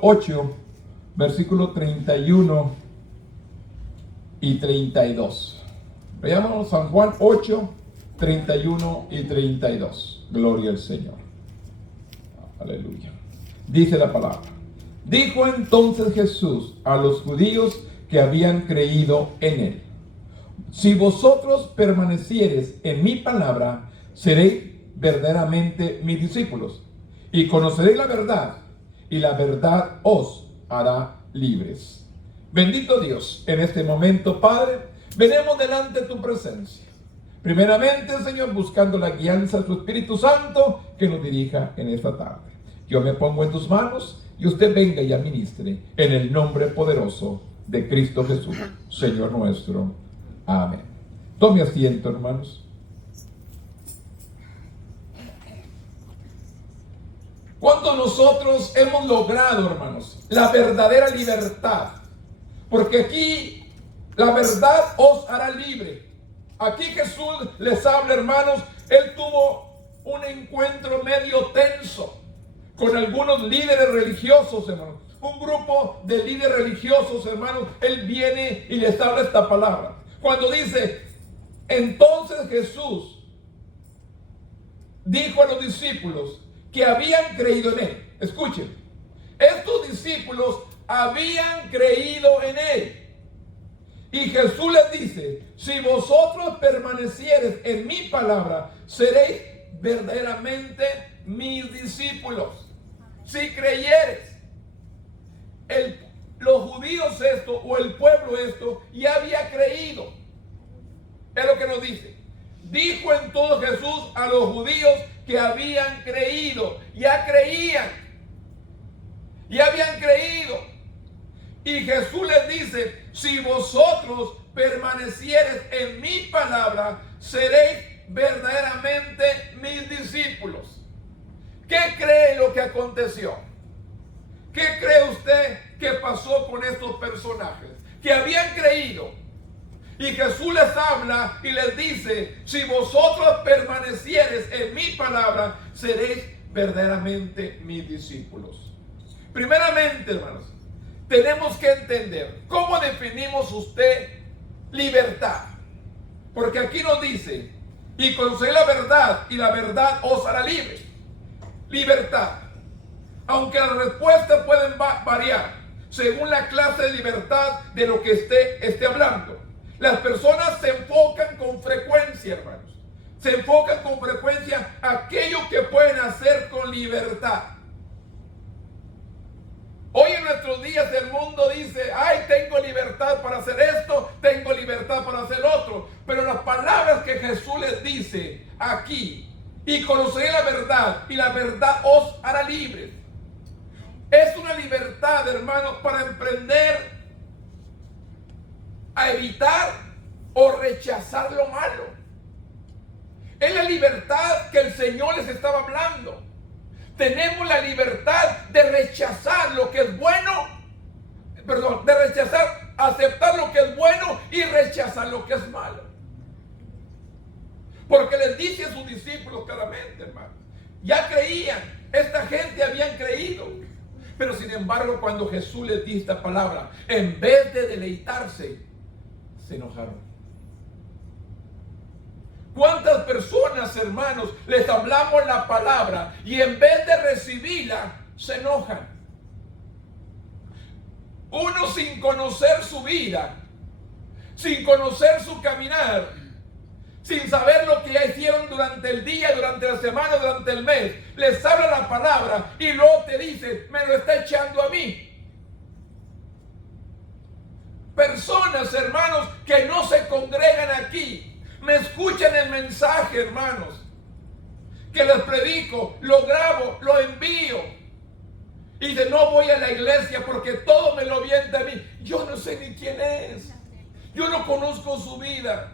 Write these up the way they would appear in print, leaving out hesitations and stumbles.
8, versículo 31 y 32. Veamos San Juan 8, 31 y 32. Gloria al Señor. Aleluya. Dice la palabra. Dijo entonces Jesús a los judíos que habían creído en él: si vosotros permaneciereis en mi palabra, seréis verdaderamente mis discípulos, y conoceréis la verdad, y la verdad os hará libres. Bendito Dios, en este momento, Padre, venimos delante de tu presencia. Primeramente, Señor, buscando la guianza de tu Espíritu Santo que nos dirija en esta tarde. Yo me pongo en tus manos y usted venga y administre en el nombre poderoso de Cristo Jesús, Señor nuestro. Amén. Tome asiento, hermanos. ¿Cuántos nosotros hemos logrado, hermanos, la verdadera libertad? Porque aquí la verdad os hará libre. Aquí Jesús les habla, hermanos. Él tuvo un encuentro medio tenso con algunos líderes religiosos, hermanos. Un grupo de líderes religiosos, hermanos. Él viene y les habla esta palabra. Cuando dice, entonces Jesús dijo a los discípulos que habían creído en él. Escuchen, estos discípulos habían creído en él. Y Jesús les dice, si vosotros permaneciereis en mi palabra, seréis verdaderamente mis discípulos. Si creyeres. Los judíos esto, o el pueblo esto, ya había creído. Es lo que nos dice. Dijo entonces Jesús a los judíos que habían creído. Ya creían. Ya habían creído. Y Jesús les dice, si vosotros permaneciereis en mi palabra, seréis verdaderamente mis discípulos. ¿Qué cree lo que aconteció? ¿Qué cree usted que pasó con estos personajes? Que habían creído. Y Jesús les habla y les dice, si vosotros permaneciereis en mi palabra, seréis verdaderamente mis discípulos. Primeramente, hermanos, tenemos que entender cómo definimos usted libertad. Porque aquí nos dice, y conoceréis la verdad, y la verdad os hará libre. Libertad. Aunque las respuestas pueden variar según la clase de libertad de lo que esté hablando. Las personas se enfocan con frecuencia, hermanos. Se enfocan con frecuencia aquello que pueden hacer con libertad. Hoy en nuestros días el mundo dice, ay, tengo libertad para hacer esto, tengo libertad para hacer otro. Pero las palabras que Jesús les dice aquí, y conoceréis la verdad, y la verdad os hará libres. Es una libertad, hermanos, para emprender a evitar o rechazar lo malo. Es la libertad que el Señor les estaba hablando. Tenemos la libertad de rechazar lo que es bueno, de rechazar, aceptar lo que es bueno y rechazar lo que es malo. Porque les dice a sus discípulos claramente, hermanos, ya creían, esta gente habían creído. Pero sin embargo, cuando Jesús les dice esta palabra, en vez de deleitarse, se enojaron. ¿Cuántas personas, hermanos, les hablamos la palabra y en vez de recibirla, se enojan? Uno sin conocer su vida, sin conocer su caminar, sin saber lo que ya hicieron durante el día, durante la semana, durante el mes, les habla la palabra y luego te dice, me lo está echando a mí. Personas, hermanos, que no se congregan aquí, me escuchan el mensaje, hermanos, que les predico, lo grabo, lo envío. Y dice, no voy a la iglesia porque todo me lo viene a mí. Yo no sé ni quién es. Yo no conozco su vida.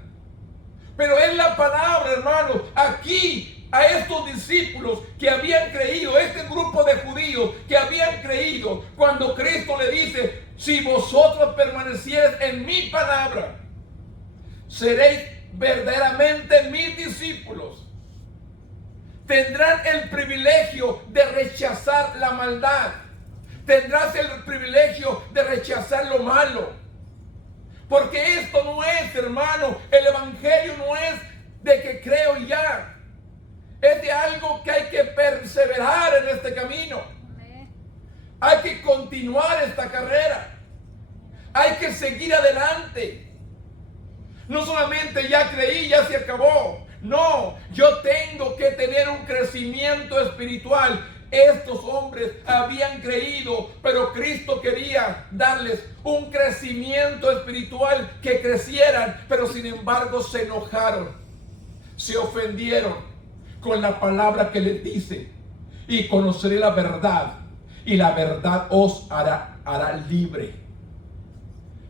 Pero es la palabra, hermanos. Aquí, a estos discípulos que habían creído, este grupo de judíos que habían creído, cuando Cristo le dice, si vosotros permaneciereis en mi palabra, seréis verdaderamente mis discípulos. Tendrán el privilegio de rechazar la maldad. tendrás el privilegio de rechazar lo malo. Porque esto no es, hermano, el evangelio no es de que creo y ya. Es de algo que hay que perseverar en este camino. Hay que continuar esta carrera. Hay que seguir adelante. No solamente ya creí, ya se acabó. No, yo tengo que tener un crecimiento espiritual. Estos hombres habían creído, pero Cristo quería darles un crecimiento espiritual, que crecieran, pero sin embargo se enojaron, se ofendieron con la palabra que les dice: y conoceré la verdad, y la verdad os hará libre.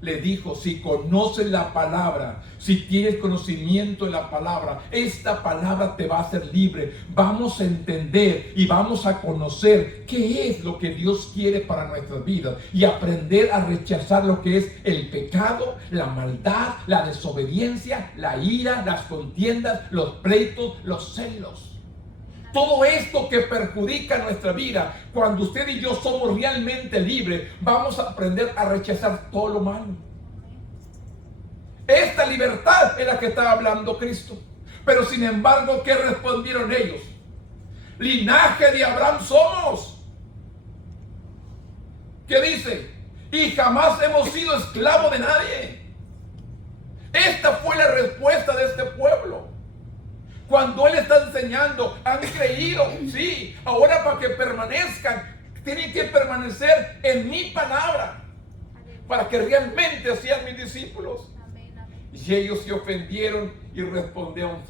Le dijo: si conoces la palabra, si tienes conocimiento de la palabra, esta palabra te va a hacer libre. Vamos a entender y vamos a conocer qué es lo que Dios quiere para nuestras vidas, y aprender a rechazar lo que es el pecado, la maldad, la desobediencia, la ira, las contiendas, los pleitos, los celos. Todo esto que perjudica nuestra vida. Cuando usted y yo somos realmente libres, vamos a aprender a rechazar todo lo malo. Esta libertad es la que está hablando Cristo. Pero sin embargo, ¿qué respondieron ellos? Linaje de Abraham somos. ¿Qué dice? Y jamás hemos sido esclavos de nadie. Esta fue la respuesta de este pueblo. Cuando Él está enseñando, han creído, sí, ahora para que permanezcan, tienen que permanecer en mi palabra, para que realmente sean mis discípulos. Y ellos se ofendieron y respondieron: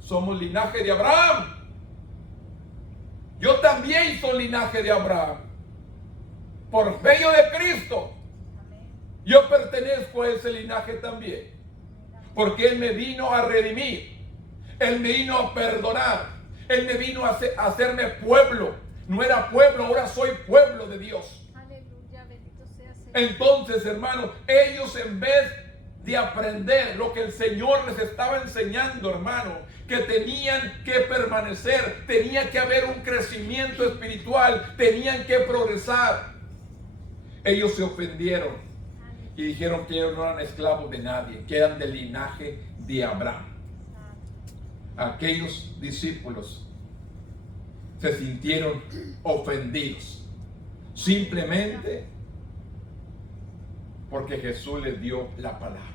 somos linaje de Abraham. Yo también soy linaje de Abraham. Por medio de Cristo, yo pertenezco a ese linaje también. Porque Él me vino a redimir. Él me vino a perdonar. Él me vino a hacerme pueblo. No era pueblo, ahora soy pueblo de Dios. Aleluya, bendito sea Señor. Entonces, hermanos, ellos, en vez de aprender lo que el Señor les estaba enseñando, hermano, que tenían que permanecer, tenía que haber un crecimiento espiritual, tenían que progresar, ellos se ofendieron y dijeron que ellos no eran esclavos de nadie, que eran del linaje de Abraham. Aquellos discípulos se sintieron ofendidos simplemente porque Jesús les dio la palabra.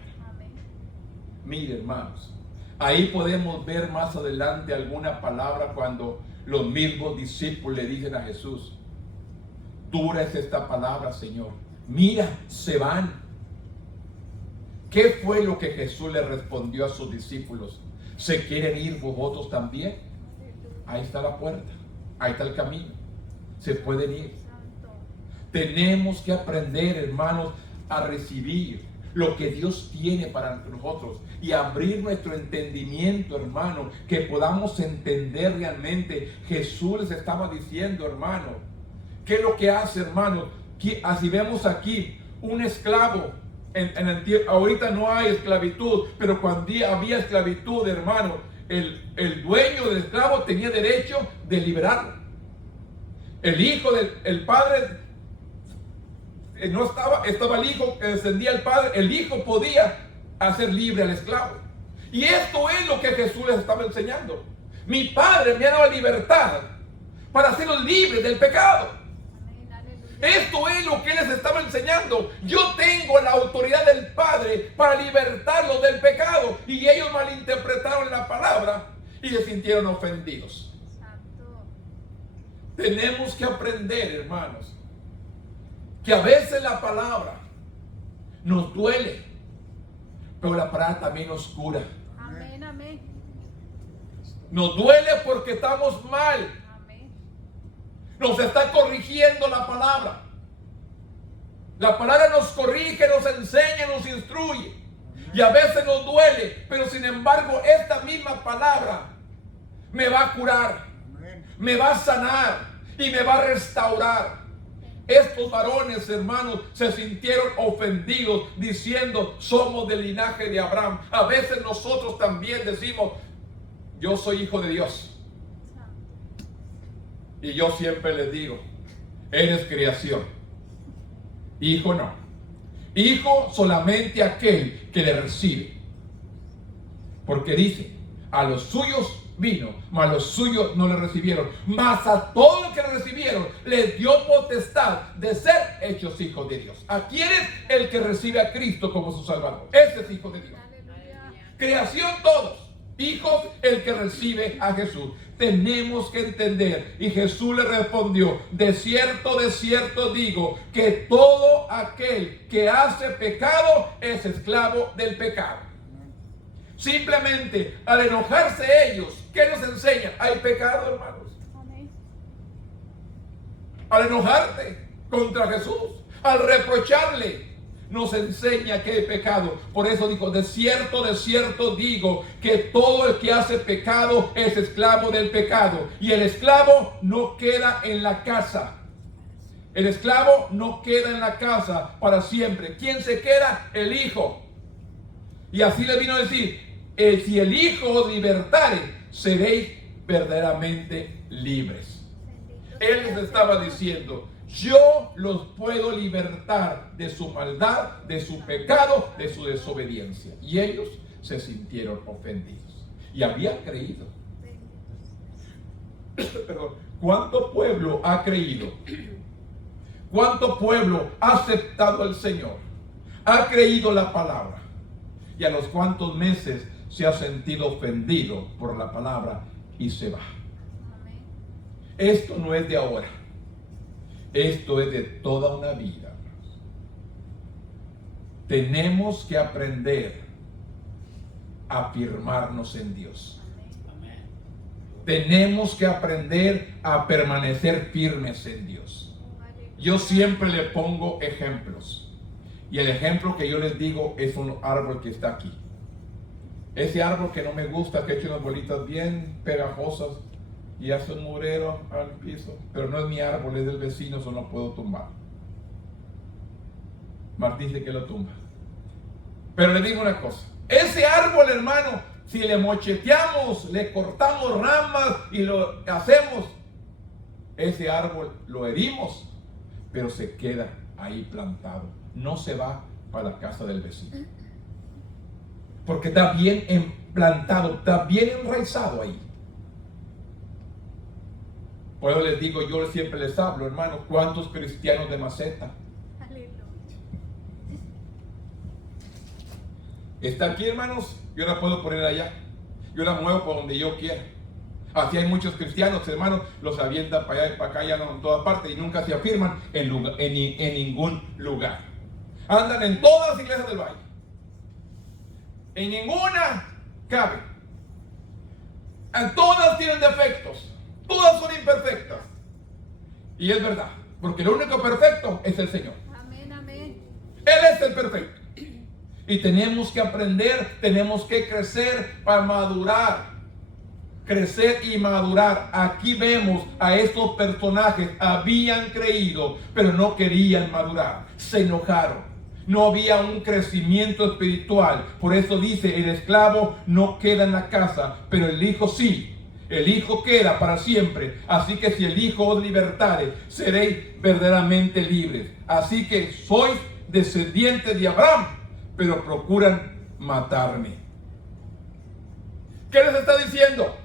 Mire, hermanos, ahí podemos ver más adelante alguna palabra cuando los mismos discípulos le dicen a Jesús: dura es esta palabra, Señor, mira, se van. ¿Qué fue lo que Jesús le respondió a sus discípulos? ¿Se quieren ir vosotros también? Ahí está la puerta, ahí está el camino, se pueden ir. Tenemos que aprender, hermanos, a recibir lo que Dios tiene para nosotros y abrir nuestro entendimiento, hermano, que podamos entender realmente. Jesús les estaba diciendo, hermano, ¿qué es lo que hace, hermano? Así vemos aquí un esclavo. Ahorita no hay esclavitud, pero cuando había esclavitud, hermano, el dueño del esclavo tenía derecho de liberarlo. El hijo del padre no estaba el hijo que descendía al padre, el hijo podía hacer libre al esclavo. Y esto es lo que Jesús les estaba enseñando. Mi Padre me ha dado libertad para hacerlos libres del pecado. Esto es lo que Él les estaba enseñando. Yo tengo la autoridad del Padre para libertarlos del pecado. Y ellos malinterpretaron la palabra y se sintieron ofendidos. Santo. Tenemos que aprender, hermanos, que a veces la palabra nos duele, pero la palabra también nos cura. Amén, amén. Nos duele porque estamos mal. Nos está corrigiendo la palabra. La palabra nos corrige, nos enseña, nos instruye. Y a veces nos duele, pero sin embargo esta misma palabra me va a curar, me va a sanar y me va a restaurar. Estos varones, hermanos, se sintieron ofendidos diciendo: somos del linaje de Abraham. A veces nosotros también decimos: yo soy hijo de Dios. Y yo siempre les digo: eres creación. Hijo no. Hijo solamente aquel que le recibe. Porque dice, a los suyos vino, mas los suyos no le recibieron. Mas a todos los que le recibieron, les dio potestad de ser hechos hijos de Dios. ¿A quién es el que recibe a Cristo como su Salvador? Ese es hijo de Dios. Creación todos. Hijos el que recibe a Jesús. Tenemos que entender. Y Jesús le respondió, de cierto digo, que todo aquel que hace pecado es esclavo del pecado. Simplemente al enojarse ellos, ¿qué nos enseñan? Hay pecado, hermanos. Al enojarte contra Jesús, al reprocharle, nos enseña que hay pecado. Por eso dijo, de cierto digo, que todo el que hace pecado es esclavo del pecado. Y el esclavo no queda en la casa. El esclavo no queda en la casa para siempre. ¿Quién se queda? El hijo. Y así le vino a decir, si el Hijo os libertare, seréis verdaderamente libres. Él les estaba diciendo, yo los puedo libertar de su maldad, de su pecado, de su desobediencia. Y ellos se sintieron ofendidos y habían creído. Pero ¿cuánto pueblo ha creído? ¿Cuánto pueblo ha aceptado al Señor? Ha creído la palabra. Y a los cuantos meses se ha sentido ofendido por la palabra y se va. Esto no es de ahora. Esto es de toda una vida. Tenemos que aprender a afirmarnos en Dios. Tenemos que aprender a permanecer firmes en Dios. Yo siempre le pongo ejemplos. Y el ejemplo que yo les digo es un árbol que está aquí. Ese árbol que no me gusta, que ha hecho unas bolitas bien pegajosas y hace un murero al piso, pero no es mi árbol, es del vecino, eso no puedo tumbar. Martín dice que lo tumba. Pero le digo una cosa, ese árbol, hermano, si le mocheteamos, le cortamos ramas y lo hacemos, ese árbol lo herimos, pero se queda ahí plantado, no se va para la casa del vecino. Porque está bien plantado, está bien enraizado ahí. Por eso les digo, yo siempre les hablo, hermanos, ¿cuántos cristianos de maceta? Aleluya. Está aquí, hermanos, yo la puedo poner allá. Yo la muevo por donde yo quiera. Así hay muchos cristianos, hermanos, los avientan para allá y para acá, ya no en todas partes, y nunca se afirman en ningún lugar. Andan en todas las iglesias del valle. En ninguna cabe. En todas tienen defectos. Todas son imperfectas. Y es verdad, porque lo único perfecto es el Señor. Amén, amén. Él es el perfecto. Y tenemos que aprender, tenemos que crecer para madurar. Crecer y madurar. Aquí vemos a estos personajes, habían creído, pero no querían madurar. Se enojaron. No había un crecimiento espiritual. Por eso dice, el esclavo no queda en la casa, pero el hijo sí. El hijo queda para siempre. Así que si el hijo os libertare, seréis verdaderamente libres. Así que sois descendientes de Abraham, pero procuran matarme. ¿Qué les está diciendo?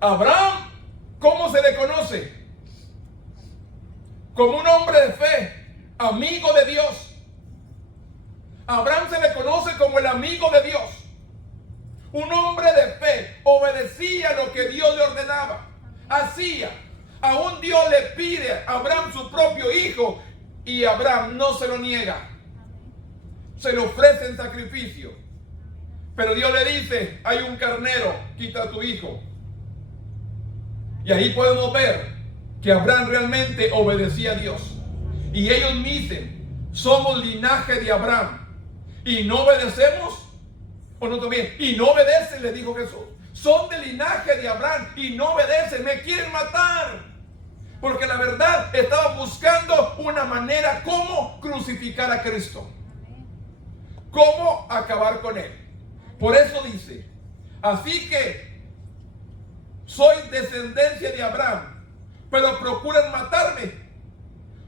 Abraham, ¿cómo se le conoce? Como un hombre de fe, amigo de Dios. Abraham se le conoce como el amigo de Dios. Un hombre de fe, obedecía lo que Dios le ordenaba. Hacía. Aún Dios le pide a Abraham su propio hijo y Abraham no se lo niega. Se le ofrece en sacrificio. Pero Dios le dice, hay un carnero, quita a tu hijo. Y ahí podemos ver que Abraham realmente obedecía a Dios. Y ellos dicen, somos linaje de Abraham. Y no obedecemos. ¿O no también? Y no obedecen, le dijo Jesús. Son del linaje de Abraham y no obedecen, me quieren matar. Porque la verdad estaba buscando una manera cómo crucificar a Cristo. Cómo acabar con él. Por eso dice, así que soy descendencia de Abraham, pero procuran matarme.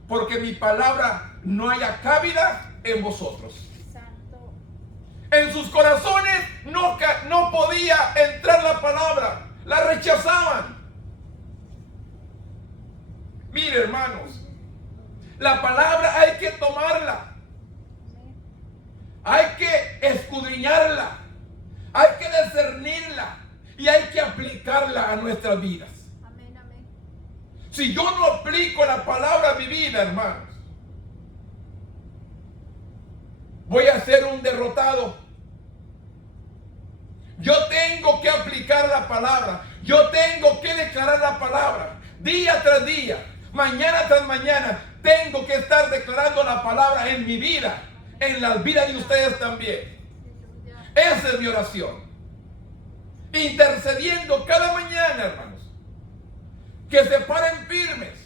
porque mi palabra no haya cabida en vosotros. Santo. En sus corazones no podía entrar la palabra, la rechazaban. Mire, hermanos, la palabra hay que tomarla, hay que escudriñarla, hay que discernirla y hay que aplicarla a nuestras vidas. Amén, amén. Si yo no aplico la palabra a mi vida, hermanos, voy a ser un derrotado. Yo tengo que aplicar la palabra. Yo tengo que declarar la palabra. Día tras día, mañana tras mañana, tengo que estar declarando la palabra en mi vida, en las vidas de ustedes también. Aleluya. Esa es mi oración. Intercediendo cada mañana, hermanos. Que se paren firmes.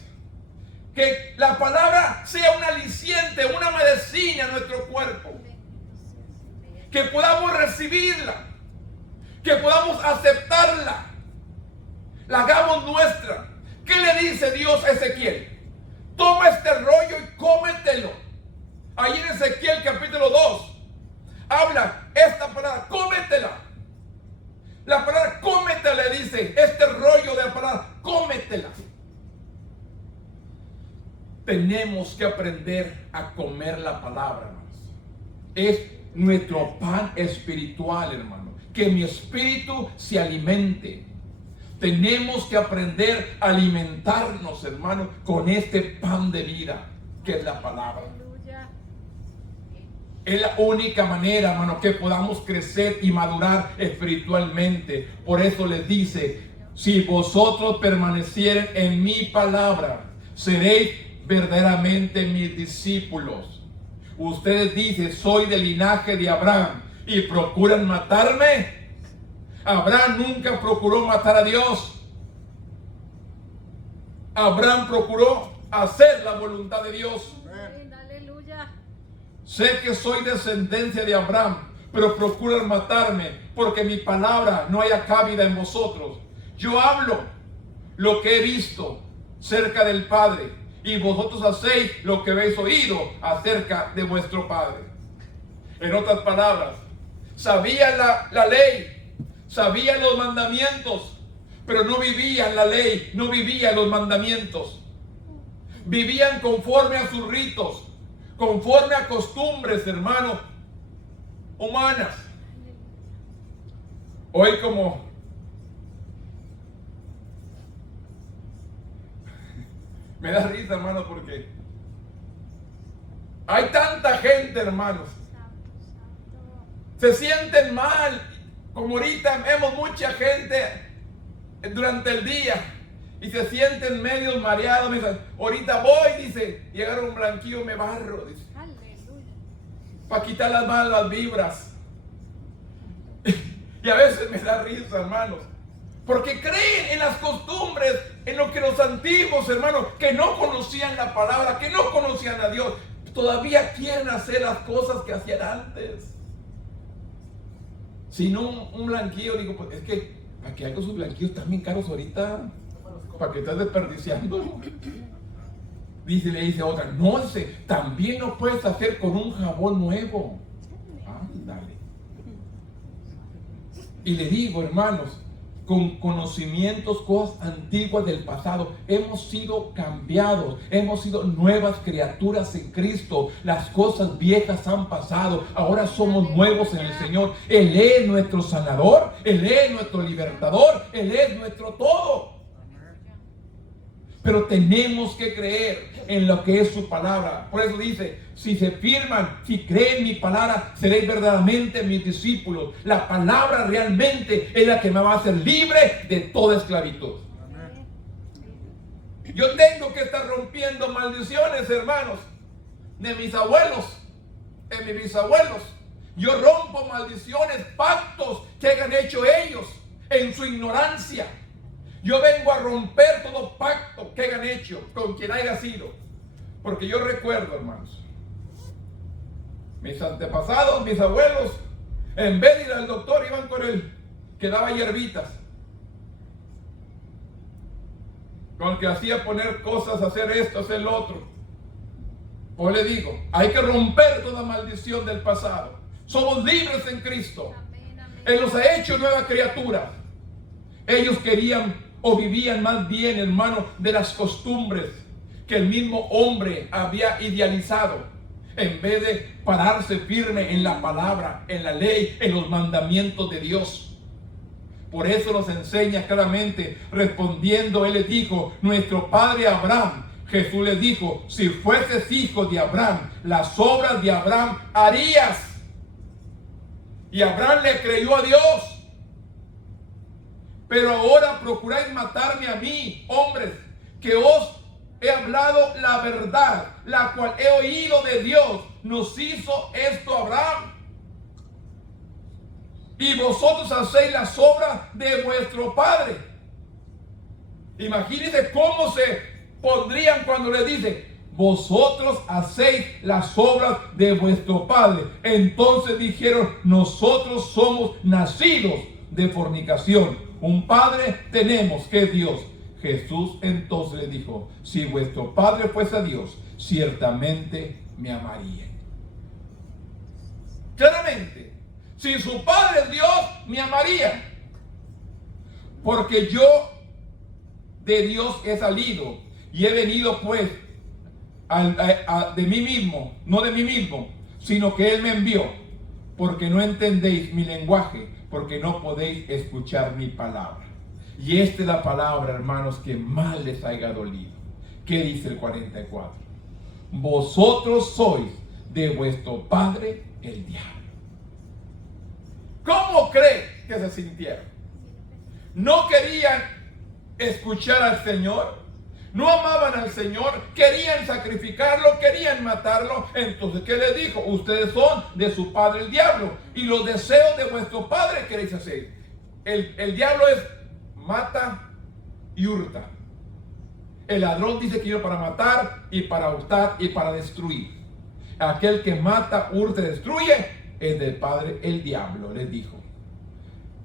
Que la palabra sea un aliciente, una medicina en nuestro cuerpo. Bendito sea, Señor. Que podamos recibirla. Que podamos aceptarla. La hagamos nuestra. ¿Qué le dice Dios a Ezequiel? Toma este rollo y cómetelo. Ahí en Ezequiel capítulo 2 habla esta palabra, cómetela. La palabra cómetela le dice, este rollo de la palabra, cómetela. Tenemos que aprender a comer la palabra, hermanos. Es nuestro pan espiritual, hermano. Que mi espíritu se alimente. Tenemos que aprender a alimentarnos, hermano, con este pan de vida, que es la palabra. Aleluya. Es la única manera, hermano, que podamos crecer y madurar espiritualmente. Por eso les dice, si vosotros permanecieren en mi palabra, seréis verdaderamente mis discípulos. Ustedes dicen, soy del linaje de Abraham y procuran matarme. Abraham nunca procuró matar a Dios. Abraham procuró hacer la voluntad de Dios. Amén. Aleluya. Sé que soy descendencia de Abraham, pero procuran matarme porque mi palabra no haya cabida en vosotros. Yo hablo lo que he visto cerca del Padre y vosotros hacéis lo que habéis oído acerca de vuestro Padre. En otras palabras, sabían la ley, sabían los mandamientos, pero no vivían la ley, no vivían los mandamientos. Vivían conforme a sus ritos, conforme a costumbres, hermanos, humanas. Hoy como me da risa, hermanos, porque hay tanta gente, hermanos, Santo, santo. se sienten mal, como ahorita vemos mucha gente durante el día y se sienten medio mareados. Me dicen, ahorita voy, dice, y agarro un blanquillo, me barro, dice, Aleluya. para quitar las malas vibras. Y a veces me da risa, hermanos, porque creen en las costumbres, en lo que los antiguos, hermanos, que no conocían la palabra, que no conocían a Dios, todavía quieren hacer las cosas que hacían antes. Si no un blanquillo, digo, pues es que aquí hay sus blanquillos también caros ahorita, para que estás desperdiciando. Dice, le dice a otra, no, dice, también lo puedes hacer con un jabón nuevo. Ándale. Y le digo, hermanos, con conocimientos, cosas antiguas del pasado, hemos sido cambiados, hemos sido nuevas criaturas en Cristo. Las cosas viejas han pasado, ahora somos nuevos en el Señor. Él es nuestro sanador, Él es nuestro libertador, Él es nuestro todo. Pero tenemos que creer en lo que es su palabra. Por eso dice, si se firman, si creen mi palabra, seréis verdaderamente mis discípulos. La palabra realmente es la que me va a hacer libre de toda esclavitud. Amén. Yo tengo que estar rompiendo maldiciones, hermanos, de mis abuelos, de mis bisabuelos. Yo rompo maldiciones, pactos que hayan hecho ellos en su ignorancia. Yo vengo a romper todo pacto que hayan hecho con quien haya sido. Porque yo recuerdo, hermanos, mis antepasados, mis abuelos, en vez de ir al doctor, iban con él, que daba hierbitas. Con el que hacía poner cosas, hacer esto, hacer lo otro. Pues le digo, hay que romper toda maldición del pasado. Somos libres en Cristo. Amén, amén. Él nos ha hecho nueva criatura. Ellos querían o vivían más bien, hermano, de las costumbres que el mismo hombre había idealizado, en vez de pararse firme en la palabra, en la ley, en los mandamientos de Dios. Por eso nos enseña claramente, respondiendo, él les dijo, nuestro padre Abraham. Jesús les dijo, si fueses hijo de Abraham, las obras de Abraham harías. Y Abraham le creyó a Dios. Pero ahora procuráis matarme a mí, hombres, que os he hablado la verdad, la cual he oído de Dios. Nos hizo esto Abraham. Y vosotros hacéis las obras de vuestro padre. Imagínense cómo se pondrían cuando le dice, vosotros hacéis las obras de vuestro padre. Entonces dijeron, nosotros somos nacidos de fornicación. Un padre tenemos, que es Dios. Jesús entonces le dijo, si vuestro padre fuese Dios, ciertamente me amarían. Claramente, si su padre es Dios, me amarían. Porque yo de Dios he salido y he venido pues de mí mismo, no de mí mismo, sino que Él me envió, porque no entendéis mi lenguaje, porque no podéis escuchar mi palabra. Y esta es la palabra, hermanos, que más les haya dolido. ¿Qué dice el 44? Vosotros sois de vuestro padre el diablo. ¿Cómo cree que se sintieron? No querían escuchar al Señor, no amaban al Señor, querían sacrificarlo, querían matarlo. Entonces, ¿qué les dijo? Ustedes son de su padre el diablo, y los deseos de vuestro padre queréis hacer. El diablo es mata y hurta. El ladrón dice que viene para matar y para hurtar y para destruir. Aquel que mata, hurta y destruye es del padre el diablo, les dijo.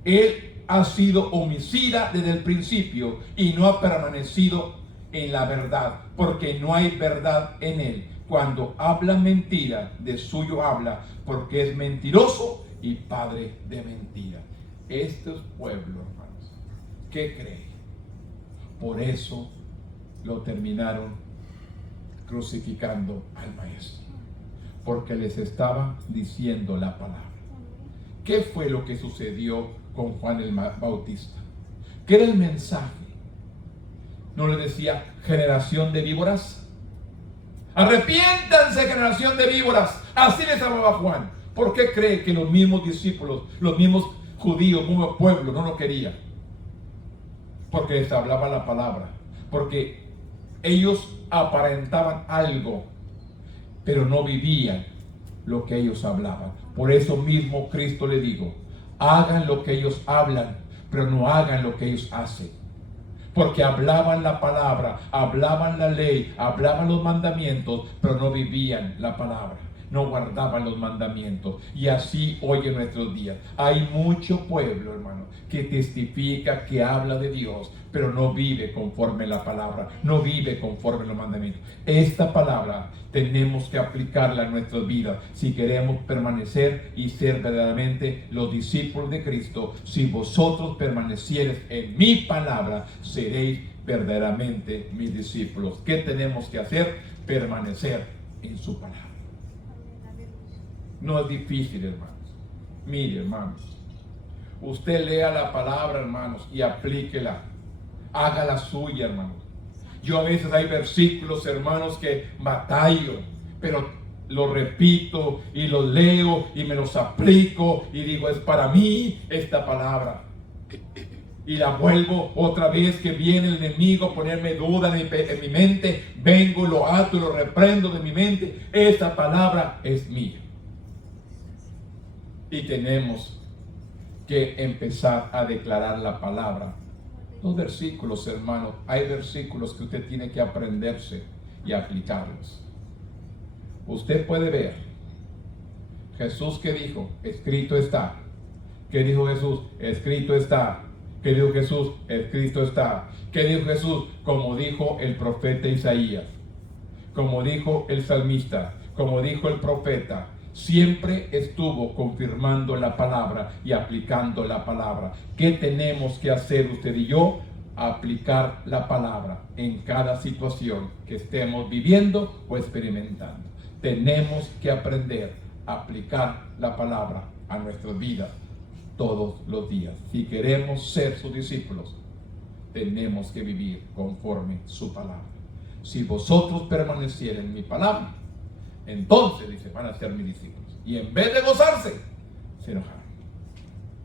Él ha sido homicida desde el principio y no ha permanecido en la verdad, porque no hay verdad en él. Cuando habla mentira, de suyo habla, porque es mentiroso y padre de mentira. Este es pueblo, hermanos, ¿qué cree? Por eso lo terminaron crucificando al maestro, porque les estaba diciendo la palabra. ¿Qué fue lo que sucedió con Juan el Bautista? ¿Qué era el mensaje? ¿No le decía generación de víboras? Arrepiéntanse, generación de víboras. Así les hablaba Juan. ¿Por qué cree que los mismos discípulos, los mismos judíos, el mismo pueblo no lo querían? Porque les hablaba la palabra. Porque ellos aparentaban algo, pero no vivían lo que ellos hablaban. Por eso mismo Cristo le dijo, hagan lo que ellos hablan, pero no hagan lo que ellos hacen. Porque hablaban la palabra, hablaban la ley, hablaban los mandamientos, pero no vivían la palabra, no guardaban los mandamientos. Y así hoy en nuestros días hay mucho pueblo, hermano, que testifica, que habla de Dios, pero no vive conforme la palabra, no vive conforme los mandamientos. Esta palabra tenemos que aplicarla en nuestras vidas si queremos permanecer y ser verdaderamente los discípulos de Cristo. Si vosotros permaneciereis en mi palabra, seréis verdaderamente mis discípulos. ¿Qué tenemos que hacer? Permanecer en su palabra. No es difícil, hermanos. Mire, hermanos, usted lea la palabra, hermanos, y aplíquela. Hágala suya, hermanos. Yo a veces hay versículos, hermanos, que batallo, pero los repito y los leo y me los aplico y digo, es para mí esta palabra. Y la vuelvo otra vez que viene el enemigo a ponerme duda en mi mente, vengo, lo ato y lo reprendo de mi mente. Esta palabra es mía. Y tenemos que empezar a declarar la palabra. Los versículos, hermanos, hay versículos que usted tiene que aprenderse y aplicarlos. Usted puede ver Jesús que dijo, escrito está. ¿Qué dijo Jesús? Escrito está. ¿Qué dijo Jesús? Escrito está. ¿Qué dijo Jesús? Como dijo el profeta Isaías. como dijo el salmista, como dijo el profeta, siempre estuvo confirmando la palabra y aplicando la palabra. ¿Qué tenemos que hacer usted y yo? Aplicar la palabra en cada situación que estemos viviendo o experimentando. Tenemos que aprender a aplicar la palabra a nuestras vidas todos los días. Si queremos ser sus discípulos, tenemos que vivir conforme su palabra. Si vosotros permanecieran en mi palabra, entonces, dice, van a ser mis discípulos. Y en vez de gozarse, se enojarán.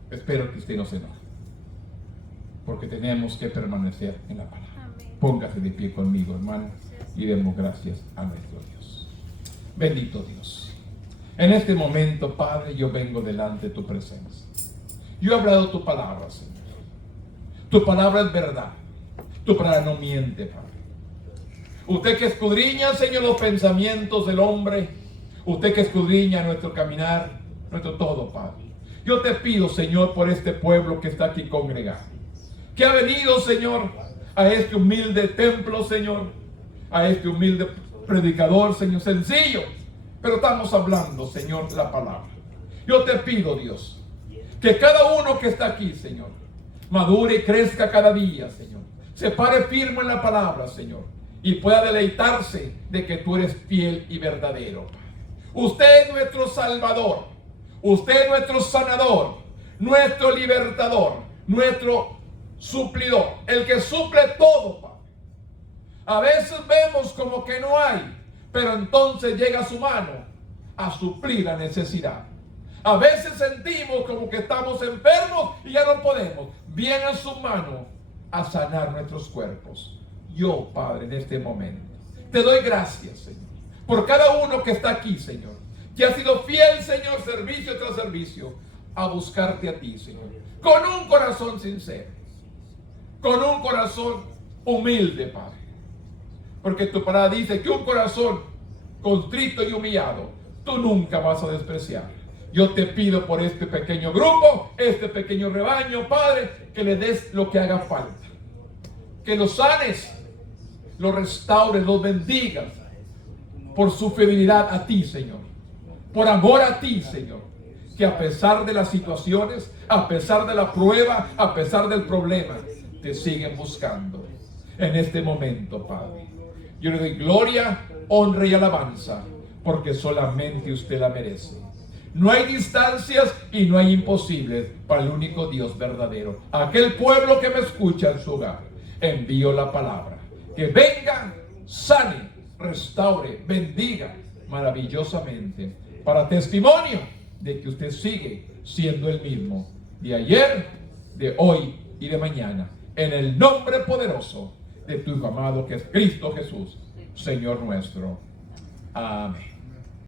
Espero que usted no se enoje, porque tenemos que permanecer en la palabra. Amén. Póngase de pie conmigo, hermano, y demos gracias a nuestro Dios. Bendito Dios. En este momento, Padre, yo vengo delante de tu presencia. Yo he hablado tu palabra, Señor. Tu palabra es verdad. Tu palabra no miente, Padre. Usted que escudriña, Señor, los pensamientos del hombre. Usted que escudriña nuestro caminar, nuestro todo, Padre. Yo te pido, Señor, por este pueblo que está aquí congregado, que ha venido, Señor, a este humilde templo, Señor, a este humilde predicador, Señor, sencillo, pero estamos hablando, Señor, la palabra. Yo te pido, Dios, que cada uno que está aquí, Señor, madure y crezca cada día, Señor. Se pare firme en la palabra, Señor, y pueda deleitarse de que tú eres fiel y verdadero. Usted es nuestro Salvador, usted es nuestro sanador, nuestro libertador, nuestro suplidor, el que suple todo, Padre. A veces vemos como que no hay, pero entonces llega su mano a suplir la necesidad. A veces sentimos como que estamos enfermos y ya no podemos. Viene su mano a sanar nuestros cuerpos. Yo, Padre, en este momento, te doy gracias, Señor, por cada uno que está aquí, Señor, que ha sido fiel, Señor, servicio tras servicio, a buscarte a ti, Señor, con un corazón sincero, con un corazón humilde, Padre. Porque tu palabra dice que un corazón contrito y humillado, tú nunca vas a despreciar. Yo te pido por este pequeño grupo, este pequeño rebaño, Padre, que le des lo que haga falta. Que los sanes, los restaures, los bendigas por su fidelidad a ti, Señor. Por amor a ti, Señor. Que a pesar de las situaciones, a pesar de la prueba, a pesar del problema, te siguen buscando. En este momento, Padre, yo le doy gloria, honra y alabanza, porque solamente usted la merece. No hay distancias y no hay imposibles para el único Dios verdadero. Aquel pueblo que me escucha en su hogar, envío la palabra. Que venga, sane, restaure, bendiga maravillosamente, para testimonio de que usted sigue siendo el mismo de ayer, de hoy y de mañana. En el nombre poderoso de tu Hijo amado, que es Cristo Jesús, Señor nuestro. Amén.